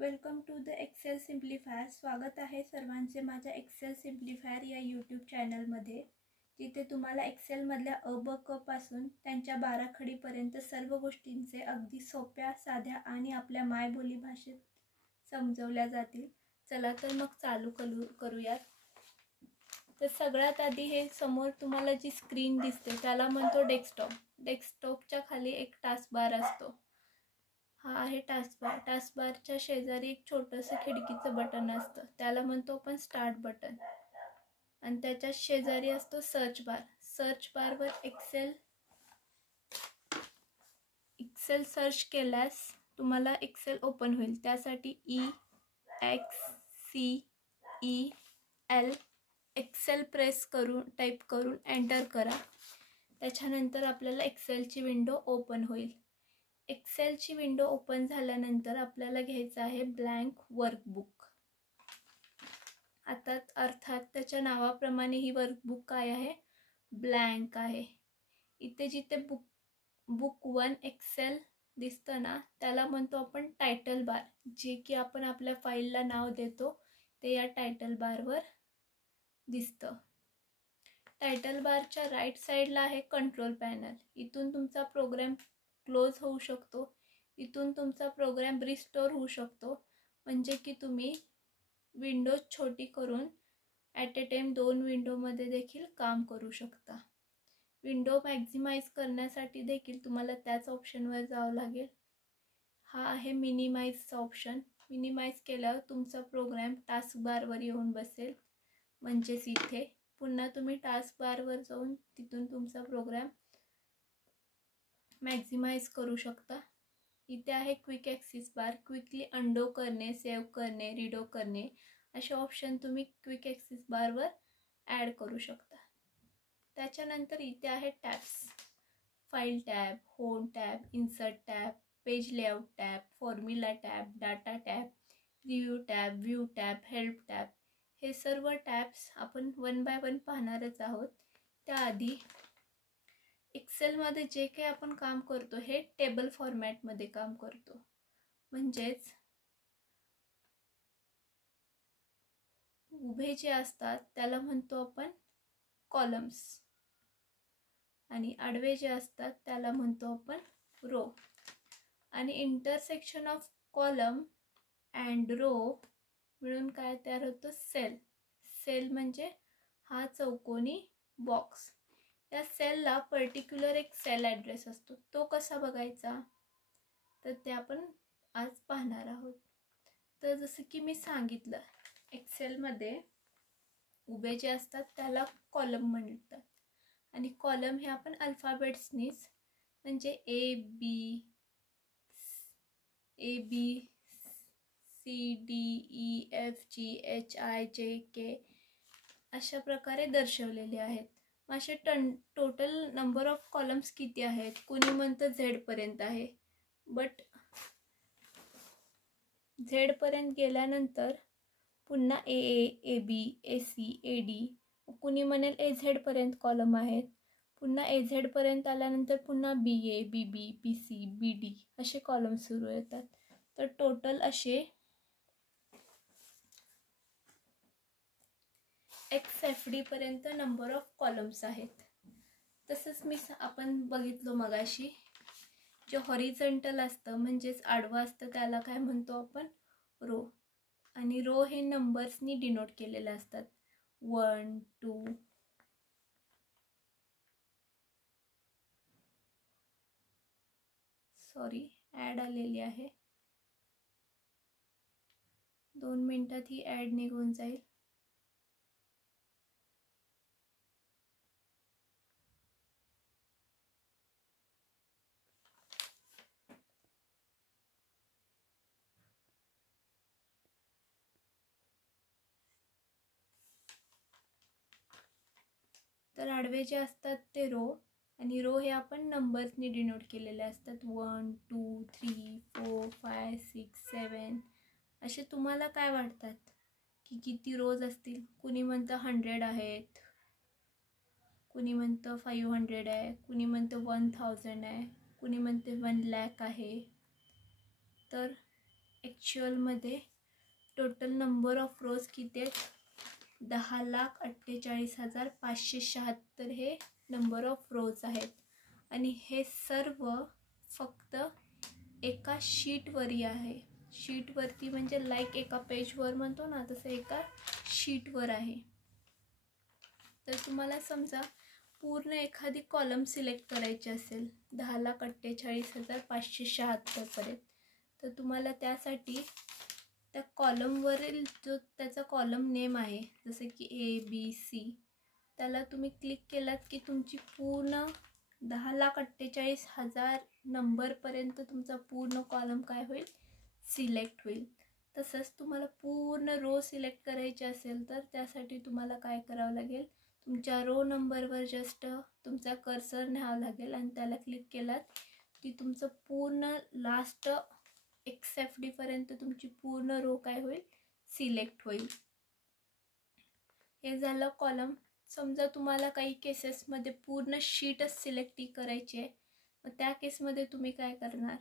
Welcome to the Excel simplifier. स्वागत आहे सर्वांचे माझ्या एक्सेल सिम्प्लिफायर या यूट्यूब चॅनलमध्ये, जिथे तुम्हाला एक्सेलमधल्या अ ब क पासून त्यांच्या बाराखडीपर्यंत सर्व गोष्टींचे अगदी सोप्या, साध्या आणि आपल्या मायबोली भाषेत समजवल्या जातील. चला तर मग चालू करूयात. तर सगळ्यात आधी हे समोर तुम्हाला जी स्क्रीन दिसते त्याला म्हणतो डेस्कटॉप. डेस्कटॉपच्या खाली एक टास्क बार असतो. हा आहे टास्कबार. टास्कबारच्या शेजारी एक छोटंसं खिडकीचं बटन असतं, त्याला म्हणतो आपण स्टार्ट बटन. आणि त्याच्या शेजारी असतो सर्च बार. सर्च बारवर एक्सेल सर्च केल्यास तुम्हाला एक्सेल ओपन होईल. त्यासाठी EXCEL एक्सेल प्रेस करून टाईप करून एंटर करा. त्याच्यानंतर आपल्याला एक्सेलची विंडो ओपन होईल. एक्सेलची विंडो ओपन झाल्यानंतर आपल्याला घ्यायचं आहे ब्लँक वर्कबुक. आता अर्थात त्याच्या नावाप्रमाणे ही वर्कबुक काय आहे, ब्लँक आहे. इथे जिथे बुक 1 एक्सेल दिसतं ना, त्याला म्हणतो आपण टायटल बार. जे की आपण आपल्या फाईलला नाव देतो ते या टायटल बारवर दिसतं. टायटल बारच्या राईट साईडला आहे कंट्रोल पॅनल. इथून तुमचा प्रोग्राम क्लोज होऊ शकतो, इथून तुमचा प्रोग्राम रिस्टोर होऊ शकतो. म्हणजे की तुम्ही विंडोज छोटी करून ॲट ए टाइम 2 विंडोमध्ये देखील काम करू शकता. विंडो मॅक्झिमाइज करण्यासाठी देखील तुम्हाला त्याच ऑप्शनवर जावं लागेल. हा आहे मिनिमाइजचा ऑप्शन. मिनिमाइज केल्यावर तुमचा प्रोग्राम टास्क बारवर येऊन बसेल. म्हणजेच इथे पुन्हा तुम्ही टास्क बारवर जाऊन तिथून तुमचा प्रोग्राम मॅक्झिमाइज करू शकता. इथे आहे क्विक ॲक्सेस बार. क्विकली अंडो करणे, सेव्ह करणे, रिडो करणे असे ऑप्शन तुम्ही क्विक ॲक्सेस बारवर ॲड करू शकता. त्याच्यानंतर इथे आहे tabs. File tab, home tab, insert tab, page layout tab, formula tab, data tab, review tab, view tab, help tab. हे सर्व टॅब्स आपण 1 बाय 1 पाहणारच आहोत. त्याआधी एक्सेलमध्ये जे काही आपण काम करतो हे टेबल फॉर्मॅटमध्ये काम करतो. म्हणजेच उभे जे असतात त्याला म्हणतो आपण कॉलम्स आणि आडवे जे असतात त्याला म्हणतो आपण रो. आणि intersection of column and row मिळून काय तयार होतं, सेल. सेल म्हणजे हा चौकोनी बॉक्स. या सेलला पर्टिक्युलर एक सेल ॲड्रेस असतो. तो कसा बघायचा तर ते आपण आज पाहणार आहोत. तर जसं की मी सांगितलं, एक्सेलमध्ये उभे जे असतात त्याला कॉलम म्हणतात. आणि कॉलम हे आपण अल्फाबेट्सनीच म्हणजे A B C D E F G H I J K अशा प्रकारे दर्शवलेले आहेत. असे टोटल नंबर ऑफ कॉलम्स किती आहेत, कुणी म्हणतं Z पर्यंत आहे. बट Z पर्यंत गेल्यानंतर पुन्हा AA, AB, AC, AD, कुणी म्हणेल AZ पर्यंत कॉलम आहेत. पुन्हा AZ पर्यंत आल्यानंतर पुन्हा BA, BB, BC, BD असे कॉलम सुरू येतात. तर टोटल असे XFD पर्यंत नंबर ऑफ कॉलम्स आहेत. तसंच आपण बघितलो मगाशी, जे हॉरिझॉन्टल असतं म्हणजेच आडवं असतं त्याला काय म्हणतो आपण, रो. आणि रो हे नंबर्सनी डिनोट केलेले असतात. 1 2 ॲड आलेली आहे. 2 मिनिटात ही ॲड निघून जाईल. तर आडवे जे असतात ते रो, आणि रो हे आपण नंबर्सनी डिनोट केलेले असतात. 1 2 3 4 5 6 7 असे. तुम्हाला काय वाटतात की किती रोज असतील? कुणी म्हणतं 100 आहेत, कुणी म्हणतं 500 आहे, कुणी म्हणतं 1000 आहे, कुणी म्हणते 1 लाख आहे. तर ॲक्च्युअलमध्ये टोटल नंबर ऑफ रोज किती आहेत? 10,48,576 हे नंबर ऑफ रोज आहेत. आणि हे सर्व फक्त एका शीटवरही आहे. शीटवरती म्हणजे लाईक एका पेजवर म्हणतो ना, तसं एका शीटवर आहे. तर तुम्हाला समजा पूर्ण एखादी कॉलम सिलेक्ट करायची असेल 10,48,576 पर्यंत, तर तुम्हाला त्यासाठी त्या कॉलमवरील जो त्याचा कॉलम नेम आहे, जसं की ABC, त्याला तुम्ही क्लिक केलात की तुमची पूर्ण 10,48,000 नंबरपर्यंत तुमचा पूर्ण कॉलम काय होईल? सिलेक्ट होईल. तसंच तुम्हाला पूर्ण रो सिलेक्ट करायची असेल तर त्यासाठी तुम्हाला काय करावं लागेल? तुमच्या रो नंबरवर जस्ट तुमचा कर्सर न्यावं लागेल आणि त्याला क्लिक केलात की तुमचं पूर्ण लास्ट XFD पर्यंत तुमची पूर्ण रो काय होईल? सिलेक्ट होईल. हे झालं कॉलम. समजा तुम्हाला काही केसेसमध्ये पूर्ण शीटच सिलेक्ट करायची आहे, मग त्या केसमध्ये तुम्ही काय करणार?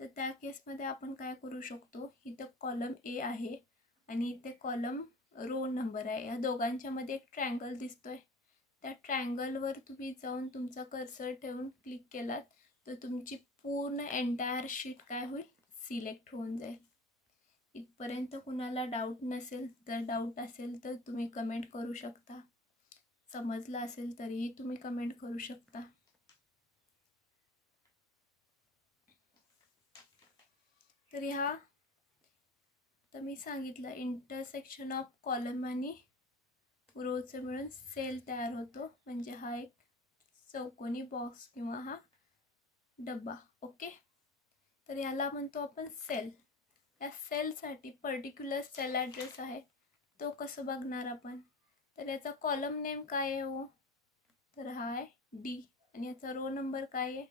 तर त्या केसमध्ये आपण काय करू शकतो? इथं कॉलम A आहे आणि इथे कॉलम रो नंबर आहे. या दोघांच्या मध्ये एक ट्रायंगल दिसतोय. त्या ट्रायंगलवर तुम्ही जाऊन तुमचा कर्सर ठेवून क्लिक केलात तर तुमची पूर्ण एंटायर शीट काय होईल? सिलेक्ट होऊन जाईल. इथपर्यंत कुणाला डाऊट नसेल, तर डाऊट असेल तर तुम्ही कमेंट करू शकता. समजलं असेल तरीही तुम्ही कमेंट करू शकता. तर ह्या तर मी सांगितलं इंटरसेक्शन ऑफ कॉलम आणि रोचं मिळून सेल तयार होतो, म्हणजे हा एक चौकोनी बॉक्स किंवा हा डब्बा. ओके, तर याला म्हणतो आपण सेल. या सेलसाठी पर्टिक्युलर सेल ॲड्रेस आहे, तो कसं बघणार आपण? तर याचा कॉलम नेम काय आहे हो? तर हा आहे D आणि याचा रो नंबर काय आहे?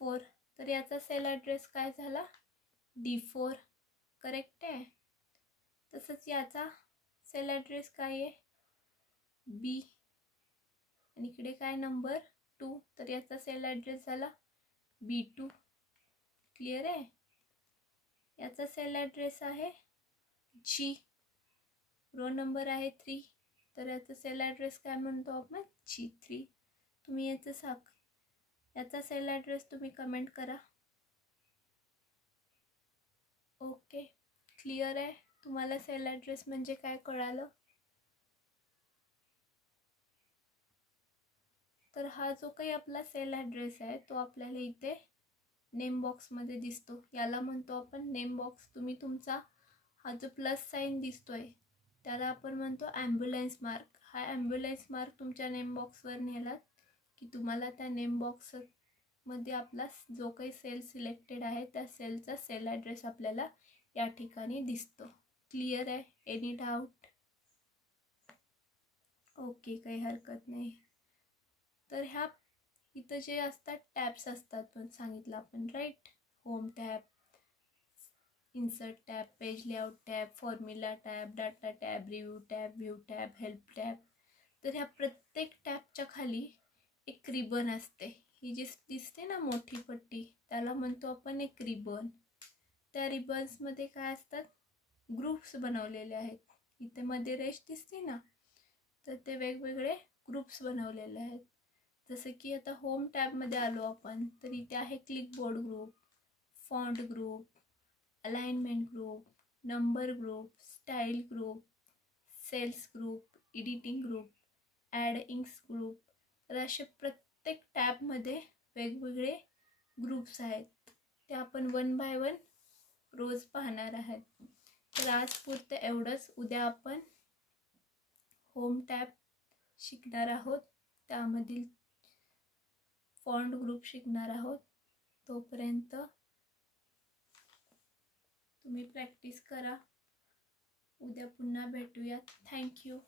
4. तर याचा सेल ॲड्रेस काय झाला? D4. करेक्ट आहे. तसंच याचा सेल ॲड्रेस काय आहे? B आणि इकडे काय नंबर 2, तर याचा सेल ॲड्रेस झाला B2. क्लिअर आहे. याचा सेल ॲड्रेस आहे G, रो नंबर आहे 3, तर याचा सेल ॲड्रेस काय म्हणतो आपण? G3. तुम्ही याचा सेल ॲड्रेस तुम्ही कमेंट करा. ओके, क्लिअर आहे. तुम्हाला सेल ॲड्रेस म्हणजे काय कळालं? तर हा जो काही आपला सेल ॲड्रेस आहे तो आपल्याला इथे नेम बॉक्समध्ये दिसतो. याला म्हणतो आपण नेम बॉक्स. तुम्ही तुमचा हा जो प्लस साईन दिसतोय त्याला आपण म्हणतो ॲम्ब्युलन्स मार्क. हा ॲम्ब्युलन्स मार्क तुमच्या नेम बॉक्सवर नेलात की तुम्हाला त्या नेम बॉक्समध्ये आपला जो काही सेल सिलेक्टेड आहे त्या सेलचा सेल ॲड्रेस आपल्याला या ठिकाणी दिसतो. क्लिअर आहे? Any doubt? ओके, काही हरकत नाही. तर ह्या इथं जे असतात टॅब्स असतात, पण सांगितलं आपण right. Home tab, insert tab, page layout tab, formula tab, data tab, review tab, view tab, help tab. तर ह्या प्रत्येक टॅबच्या खाली एक रिबन असते. ही जी दिसते ना मोठी पट्टी, त्याला म्हणतो आपण एक रिबन. त्या रिबन्समध्ये काय असतात? ग्रुप्स बनवलेले आहेत. इथे मध्ये रेष दिसते ना, तर ते वेगवेगळे ग्रुप्स बनवलेले आहेत. जसं की आता होम टॅबमध्ये आलो आपण, तर इथे आहे clipboard group, font group, alignment group, number group, style group, cells group, editing group, add ins group. तर असे प्रत्येक टॅबमध्ये वेगवेगळे ग्रुप्स आहेत. ते आपण 1 बाय 1 रोज पाहणार आहात. तर आज पुरतं एवढंच. उद्या आपण होम टॅब शिकणार आहोत, त्यामधील फॉन्ट ग्रुप शिकणार आहोत. तोपर्यंत तुम्ही प्रॅक्टिस करा. उद्या पुन्हा भेटूयात. थँक्यू.